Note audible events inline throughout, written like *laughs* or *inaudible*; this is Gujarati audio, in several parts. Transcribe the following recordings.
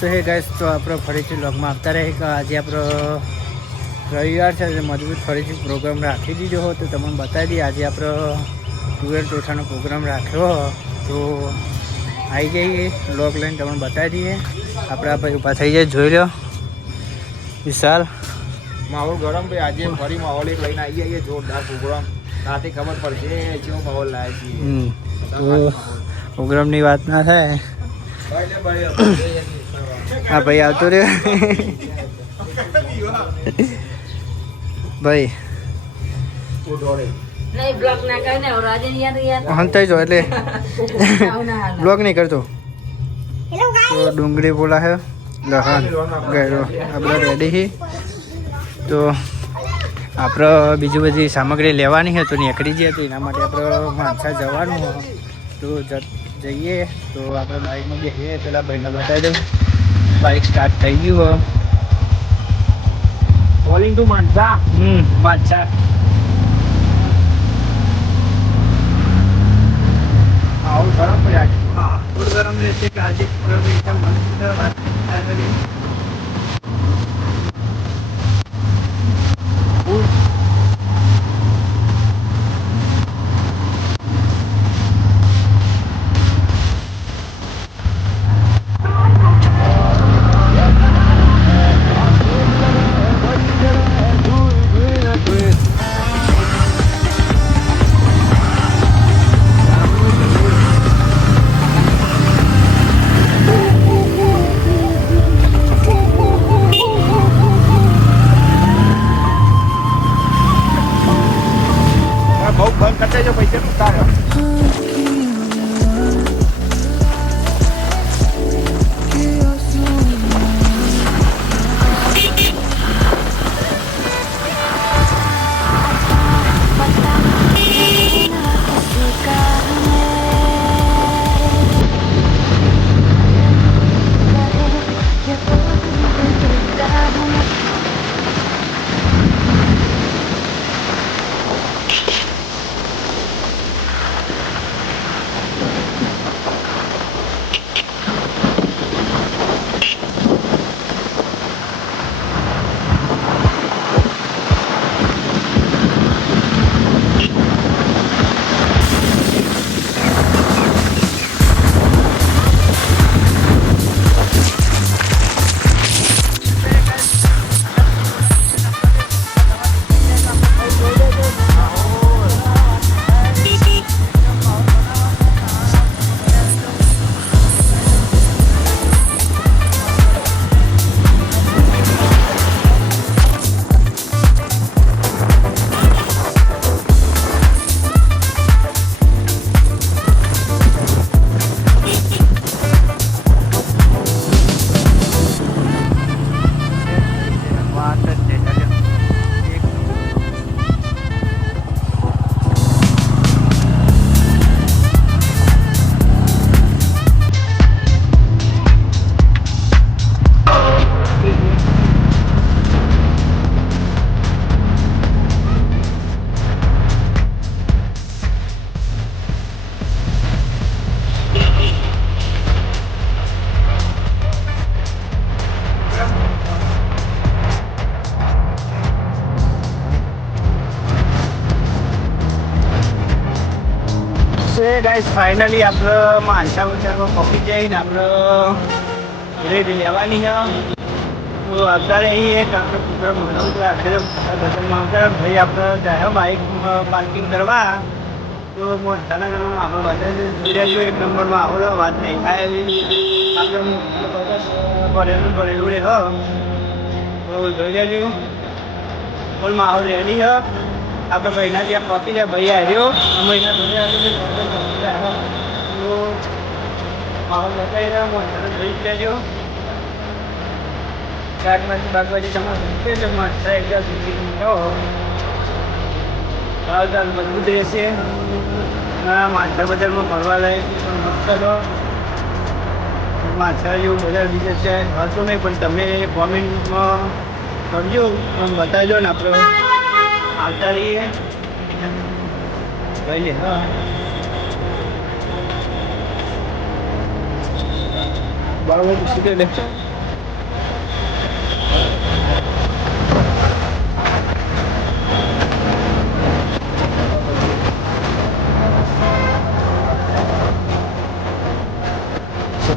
તો હે ગાઈસ તો આપણે ફરીથી લોગમાં આવતા રહે. કે આજે આપણો રવિવાર છે એટલે મજબૂત ફરીથી પ્રોગ્રામ રાખી દીધો હો તો તમને બતાવી દઈએ. આજે આપણો ટુવેલ ટોઠાનો પ્રોગ્રામ રાખ્યો તો આવી જઈએ લોગ લઈને તમને બતાવી દઈએ. આપણે આપણે ભાઈ ઊભા થઈ જાય જોઈ લો. વિશાલ. માહોલ ગરમ ભાઈ આજે ફરી માહોલ એક લઈને આવી જઈએ જોરદાર પ્રોગ્રામ રાતે ખબર પડશે કેવો માહોલ લાવે છે. તો પ્રોગ્રામની વાત ના થાય. હા ભાઈ આવતો રે ભાઈ. હંતાઈ જો એટલે. બ્લોગ નહીં કરતો. તો ડુંગળી બોલા હે લહણ ગયરો આ રેડી હી. તો આપણે બીજી બધી સામગ્રી લેવાની છે તો નીકળી જઈએ તો એના માટે આપણે માણસા જવાનું તો જઈએ. તો આપણે બાઈકમાં બેસીએ પેલા ભાઈને બતાવી દઉં. બાઇક સ્ટાર્ટ થઈ ગયું કોલિંગ ટુ માનસા હમ. માનસા આવું ગરમ પડ્યા થોડું ગરમ રહેશે કે આજે પ્રોગ્રામ એકદમ વાત. કરી. ગાઈસ ફાઇનલી આપણે માનસા વિચારમાં પહોંચી જઈને આપણે રેડી લેવાની છે. અત્યારે અહીં એક આપણે પ્રોગ્રામ બનાવતો આખરે દર્શન આવતા ભાઈ આપણે જાય બાઇક પાર્કિંગ કરવા. તો મોટાના આપણે બધા જોઈ એક નંબરમાં આવો વાત નહીં થાય આપણે ભરેલું ભરેલું રહે, હો. જોઈ લેજો પણ માહોલ રેડી છે આપણે ભાઈના ત્યાં પહોંચી જાય ભાઈ આવ્યો અમે એના રહ્યો મોઢાને જોઈ લેજો. શાકભાજી બાકભાજી તમારે છે એકદમ જિંદગી કહો ભાવ ચાલ મજબૂત રહેશે. માછા બજારમાં ફરવા લાયક પણ મસ્ત તો માછા જેવું બજાર બીજે છે. હતું નહીં, પણ તમે કોમેન્ટમાં કરજો બતાવજો ને આપણે. આવતા રહીએ. લઈ લે બરાબર સીધે લે.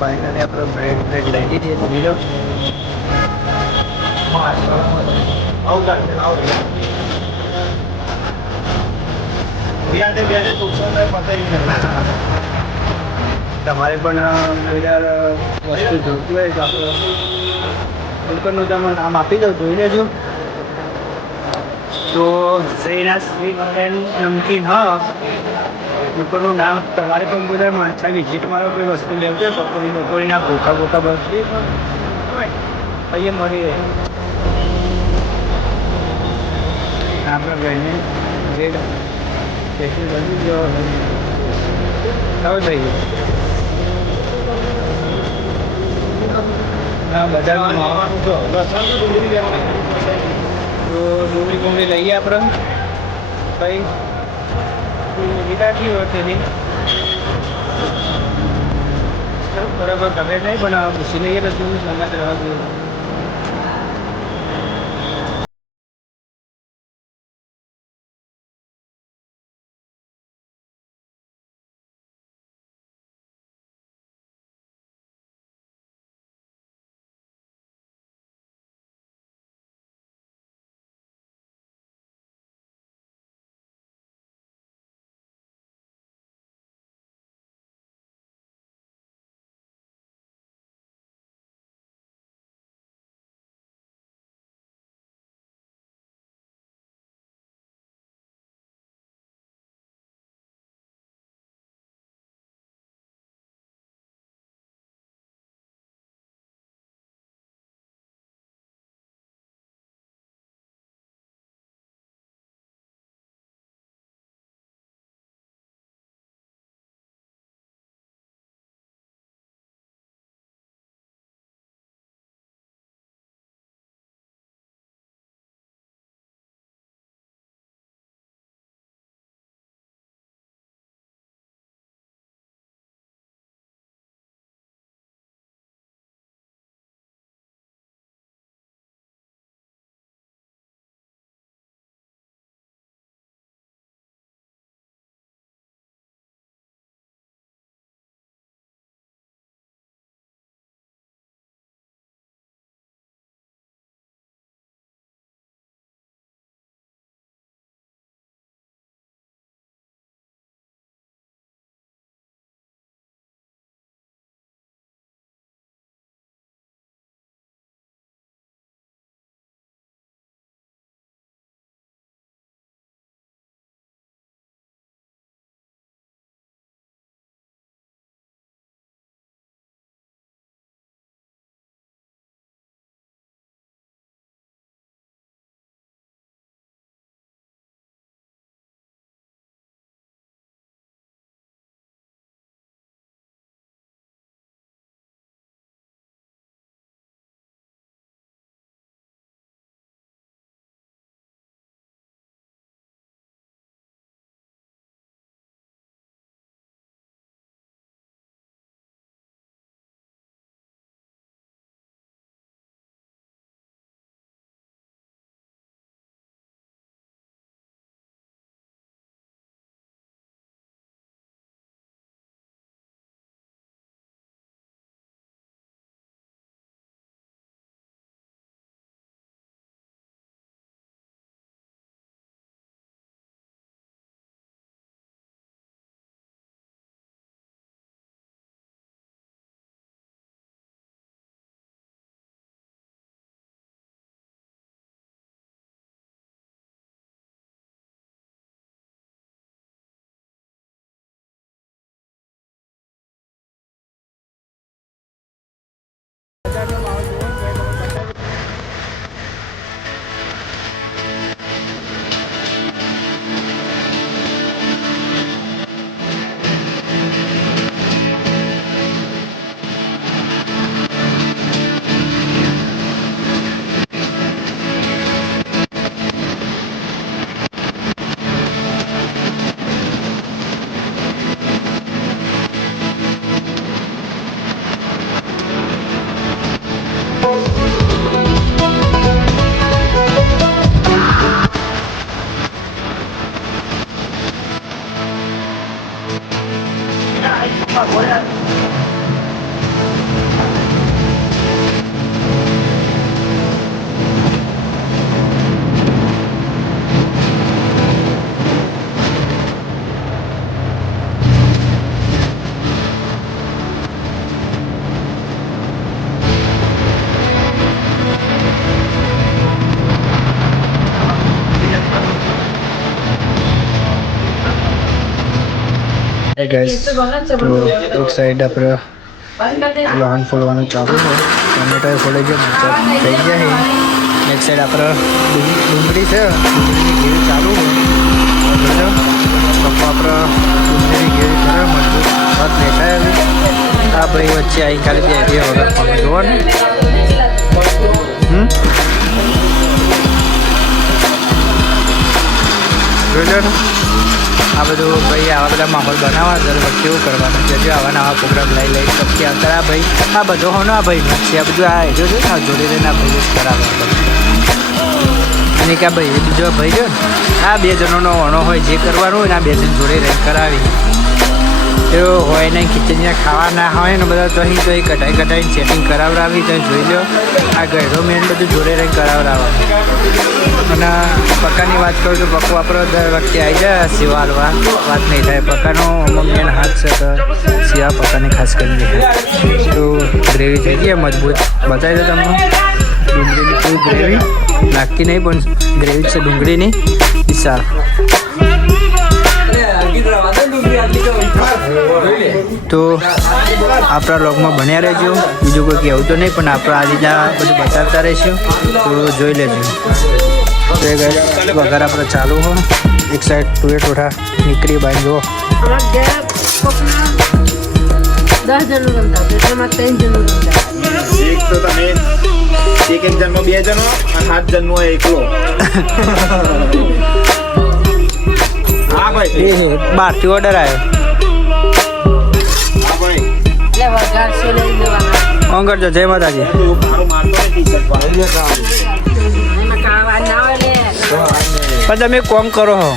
ફાઇનલી આપણે બ્રેડ બ્રેડ લઈ લીધી છે લીધો આવું તમારે પણ કોઈ વસ્તુ જોઈતી હોય તો દુકાનનું તમે નામ આપી દો જોઈ લેજો. તો શ્રીનાથ શ્રી નમકીન હા દુકાનનું નામ તમારે પણ બધા માણસા વિઝિટ મારો કોઈ વસ્તુ લેવું છે પકોડી બકોડીના ભૂખા ભૂખા બસ અહીંયા મળી રહે આપણે બહેને રેડ હવે થઈ ગયું બજારમાં તો ડુંગળી બુંગળી લઈએ આપણે કઈ વિદાથી હોય તેની બરાબર ગમે નહીં પણ પૂછી લઈએ તું ગમે રહેવા જોઈએ હાય ગાઈસ તો એક સાઈડ આપણે લોન ફોડવાનું ચાલુ છે. ટમેટા ફોડે છે થઈ ગયા છે. એક સાઈડ આપણે ડુંગ- ડુંગળી છે. ડુંગળીની ઘેરી ચાલુ છે. પપ્પા આપણે ડુંગળીની ઘેરી કરે, મજબૂત વાત લેતા આવી આ ભાઈ વચ્ચે આવી ખાલી બે બે પણ જુઓ હમ? જોઈ આ બધું ભાઈ આવા બધા માહોલ બનાવવા વખતે કેવું કરવાનું જજો આવા નવા પ્રોગ્રામ લઈ લઈ શકીએ. અત્યારે આ ભાઈ, આ બધો હોનો આ ભાઈ છે આ બધું આ જો છે આ જોડે રહીને આ ભાઈ કરાવે અને કે ભાઈ, બીજો ભાઈ જો આ બે જણોનો વણો હોય, જે કરવાનું હોય ને, આ બે જણ જોડે રહી કરાવી એવો હોય નહીં ખીચડીયા ખાવા ના હોય ને બધા તો અહીં તો એ કટાઈ કટાઈને સેટિંગ કરાવડાવી તો જોઈ લો આ ગઢો મેન બધું જોડે રહી કરાવડાવે અને પક્કાની વાત કરું તો પક્કો આપણો દર વખતે આવી જાય સિવાલવા. વાત નહીં થાય. પક્કાનો મેન હાથ છે તો સિવા પક્કાને ખાસ કરીને તો ગ્રેવી થઈ ગઈ, મજબૂત. બતાવી દો તમને. ડુંગળીની ફૂલ ગ્રેવી. નાખતી નહીં, પણ ગ્રેવી છે ડુંગળીની. વિશાળ તો આપણા લોગમાં બન્યા રહેજો. બીજું કોઈ કહેવું તો નહીં પણ આપણે આ રીતના બધું બતાવતા રહીશું. તો જોઈ લેજો. તો એ વગર આપણે ચાલુ હો. એક સાઈડ ટુએ ટોઠા નીકળી બાંધો દસ જણનું રમતા ત્રણ જણનું રમતા એક તો એક જણનો બે જણો અને સાત જણનો એકલો. *laughs* બહારથી ઓર્ડર આવ્યો હા જો જય માતાજી. પણ તમે કોમ કરો હો.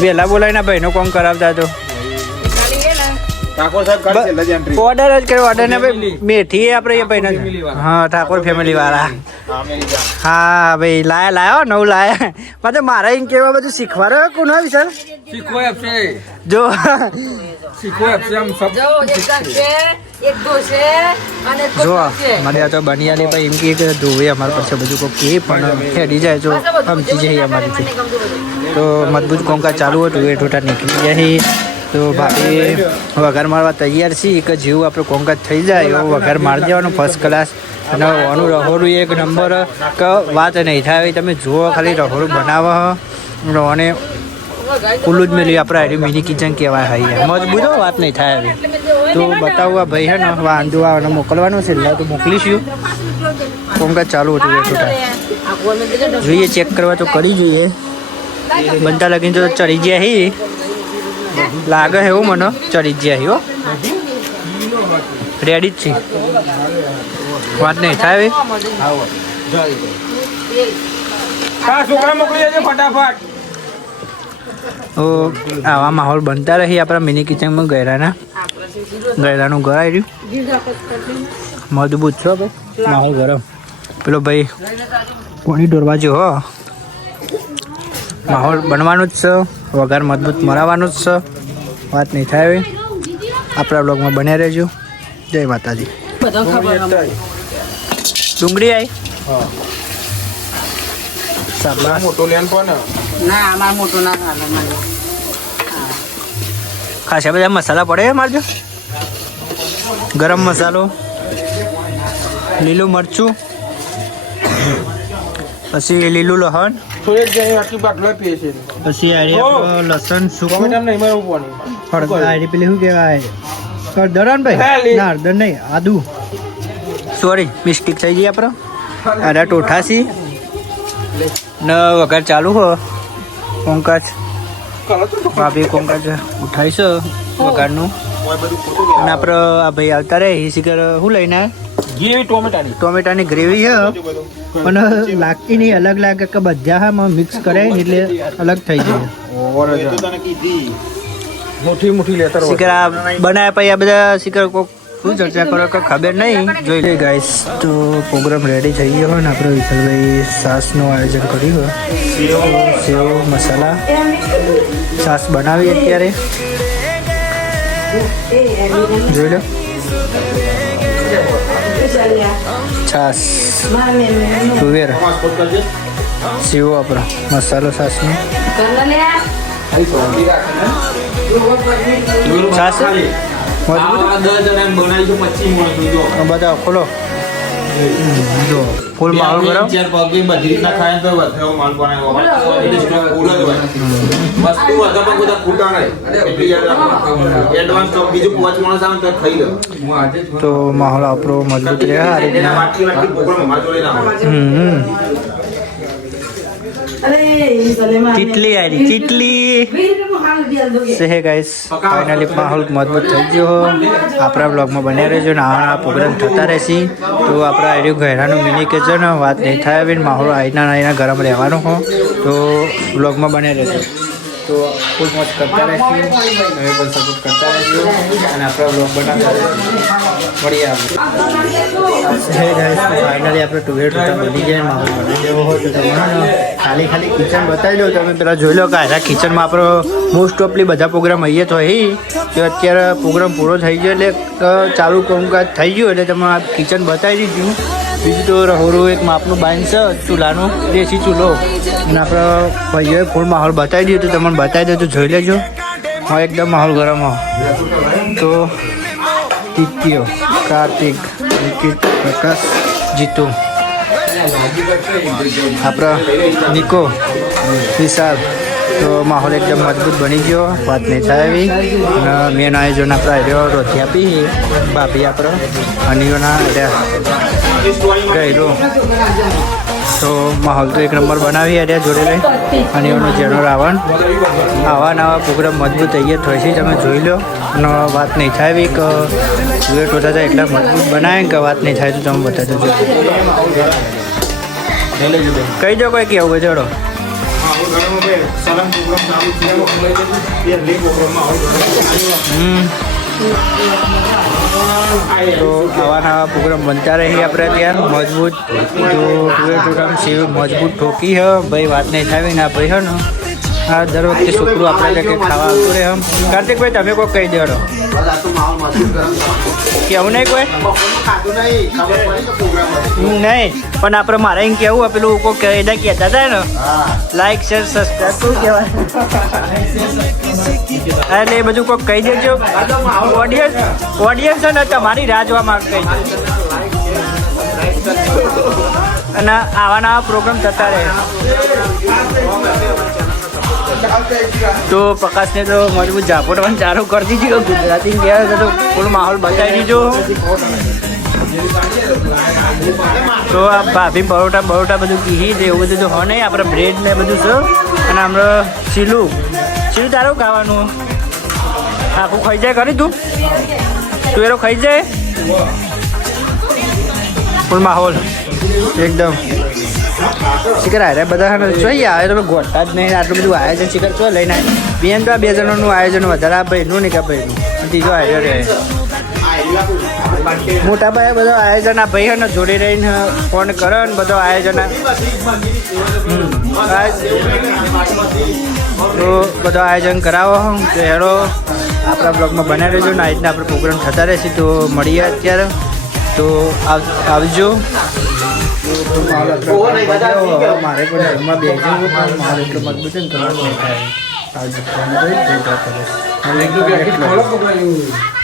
વહેલા બોલાવીને ભાઈનો કોમ કરાવતા તો ઠાકોર સાહેબ કાઢી છે લજ ઓર્ડર જ કર્યો ઓર્ડર ને ભાઈ મેથી આપણે એ ભાઈ હા ઠાકોર ફેમિલી વાળા. હા, મેરી જાન. હા ભાઈ લાયા લાયો નવ લાયા. પાછો મારા એમ કેવા બધું શીખવાડો કોનો વિચાર શીખવો આપશે જો. શીખવો આપશે આમ સબ જો એક છે. અને જો આ તો બનિયાલી ભાઈ એમ કે ધોવે અમારી પાસે બધું કોઈ કે પણ ખેડી જાય જો સમજી જાય બધું. તો મજબૂત કોંકા ચાલુ હતું એ ઠોટા નીકળી જાય તો ભાભી વઘાર મારવા તૈયાર છે કે જેવું આપણે કોંગત થઈ જાય એવો વઘાર મારી દેવાનું ફર્સ્ટ ક્લાસ અને આનું રહોડું એક નંબર કે વાત નહીં થાય. તમે જુઓ ખાલી રહોડું બનાવો. અને ખુલ્લું જ મેળ્યું આપણે આડી મિની કિચન કહેવાય હાઈ. મજબૂત હો, વાત નહીં થાય હવે તો બતાવું આ ભાઈ હે ને વાંધો આવે મોકલવાનું છે. એટલે તો મોકલીશું કોંકા ચાલુ હતું એ ઠોટા આ ગોળ મેં કીધું જોઈએ ચેક કરવા તો કરી જોઈએ. બનતા લગીને તો ચડી ગયા હી. લાગે એવું મને. ચડી જ ગયા હી રેડી જ છે. વાત નહીં થાય તો આવા માહોલ બનતા રહી આપણા મિની કિચનમાં ગયરાના. ગયરાનું ઘર આવી રહ્યું મજબૂત છો ભાઈ. માહોલ ગરમ. પેલો ભાઈ કોની દરવાજો હો. માહોલ બનવાનો જ છે. વઘાર મજબૂત મરાવવાનું જ છે. વાત નહીં થાય એવી. આપણા બ્લોગમાં બન્યા રહેજો. જય માતાજી. ડુંગળી આવી મોટો લેન પણ ના અમારે મોટું ના ખાસા બધા મસાલા પડે મારજો? ગરમ મસાલો લીલું મરચું પછી લીલું છે પછી લસણ સૂકું. હળદર પેલી શું કહેવાય? હળદર ને ભાઈ ના હળદર નહીં આદુ. સોરી મિસ્ટેક થઈ ગઈ આપણે. આડા ટોઠાસી ને વગર ચાલુ હો. તો ભાભી કોંકાચ ઉઠાવીશ વઘારનું. અને આપણે આ ભાઈ આવતા રહે એ શીખર શું લઈને ટોમેટાની ટોમેટાની ગ્રેવી છે. પણ લાગતી નહીં અલગ લાગે કે બધા હામાં મિક્સ કરે એટલે અલગ થઈ જાય. મોટી મોટી લેતર શીખર આ બનાવ્યા પછી આ બધા શીખર કોક શું ચર્ચા કરો કે ખબર નહીં. જોઈ લે ગાઈસ તો પ્રોગ્રામ રેડી થઈ ગયો હોય ને આપણે વિશાલભાઈ સાસનું આયોજન કર્યું હોય સેવ મસાલા સાસ બનાવી અત્યારે. જોઈ લો. છાસ તુવેર સીવો આપણો મસાલો છાસનો છાસ બતાવો ખોલો જો ફૂલ માહોલ ગરમ ચાર પગ બધી રીતના ખાય તો વધારે માલ બનાવ્યો ફૂલ જ હોય. વસ્તુ વધારે બધા નહીં. એડવાન્સ તો બીજું પાંચ માણસ આવે તો ખાઈ લો. તો માહોલ આપણો મજબૂત રહે સારી રીતના વાટકી વાટકી જોડે ના ચીટલી આવી ચીટલી. કે સે હે ગાઈસ, ફાઇનલી માહોલ મજબૂત થઈ ગયો આપણા બ્લોગમાં બન્યા રહેજો ને આ પ્રોગ્રામ થતા રહેશે. તો આપણા આર્યું ઘેરાનું મિની કિચન વાત નહીં થાય બી માહોલ આઈના આઈના ગરમ રહેવાનો હો. તો બ્લોગમાં બન્યા રહેજો. તો ફૂલ મોજ કરતા રહેશું. તમે પણ સપોર્ટ કરતા રહેજો અને આપણા બ્લોગ બનાવતા મળીએ આપણે. ફાઇનલી આપણે ટુટા બની જાય માહોલ બની જેવો હોય તો તમે ખાલી ખાલી કિચન બતાવી દો તમે પેલા જોઈ લો કે આના કિચનમાં આપણો મોસ્ટ ઓફલી બધા પ્રોગ્રામ હઈએ તો એ તો અત્યારે પ્રોગ્રામ પૂરો થઈ ગયો એટલે ચાલુ કામકાજ થઈ ગયું એટલે તમે આ કિચન બતાવી દીધું. બીજું તો રહોરું એક માપનું બાંધ છે, ચૂલાનું, દેશી ચૂલો. અને આપણા ભાઈઓએ ફૂલ માહોલ બતાવી દીધું તો તમને બતાવી દો તો જોઈ લેજો. હા, એકદમ માહોલ ગરમ તો ટીટીઓ, કાર્તિક, નિકિત, પ્રકાશ, જીતુ. આપણા નિકો વિશાલ તો માહોલ એકદમ મજબૂત બની ગયો, વાત નહીં થાય એવી. અને મેન આયોજન આપણે આવ્યો રોથી આપી બાપી આપણો અનિયોના ગયેલો તો માહોલ તો એક નંબર બનાવી અરે જોડે લઈ. અનિયોનો જેનો રાવણ. આવા નવા પ્રોગ્રામ મજબૂત અહીંયા થાય છે તમે જોઈ લો. અને વાત નહીં થાય એવી કે વેટ ટોટા એટલા મજબૂત બનાવે કે વાત નહીં થાય તો તમે બતાવી દેજો કહી દો કોઈ કેવું હોય ચડો હમ તો આવા નવા પ્રોગ્રામ બનતા રહી આપણે ત્યાં. મજબૂત. તો ટુરામ મજબૂત ઠોકી હ. ભાઈ વાત નહીં થાય ના ભાઈ હ આ દર વખતે છોકરું આપણે કે ખાવા આવતું રહે હમ કાર્તિકભાઈ તમે કોઈ કહી દેડો કેવું નહીં કોઈ? નહીં. પણ આપણે મારે એમ કેવું પેલું કોઈ કહેતા કહેતા હતા ને. લાઈક શેર સબસ્ક્રાઈબ શું કહેવાય? એટલે એ બધું કોઈ કહી દેજો. ઓડિયન્સ ઓડિયન્સ ને તમારી રાહ જોવા માંગતા અને આવા નવા પ્રોગ્રામ થતા રહે. તો પ્રકાશને તો મજબૂત પણ ચાલુ કરી દીધો. ગુજરાતી ગયા તો ફૂલ માહોલ બતાવી દીધો. તો આ ભાભી પરોઠા બરોટા બધું કીધી છે, એવું બધું તો હોય નહીં. આપણે બ્રેડ ને બધું છે. અને આપણે સીલું સીલું તારું ખાવાનું? આખું ખાઈ જાય કરી તું? તું એરો ખાઈ જાય? ફૂલ માહોલ. એકદમ. શિખર આરે બધા જોઈએ આવે તમે ગોટા જ નહીં, આટલું બધું આયોજન શિખર છો લઈને બેન તો આ બે જણાનું આયોજન વધારે, આ ભાઈનું નહીં કે ભાઈનું. ત્રીજો આયોજન રહે મોટા ભાઈ બધો આયોજન આ ભાઈ ને જોડી રહીને ફોન કરો ને બધો આયોજન તો બધો આયોજન કરાવો તો હેરો આપણા બ્લોગમાં બને રહેજો ને, આ રીતના આપણે પ્રોગ્રામ થતા રહેશે, તો મળીએ અત્યારે. તો આવજો. મારે પણ ઘરમાં બે જવું પણ મારે એટલો મજબૂત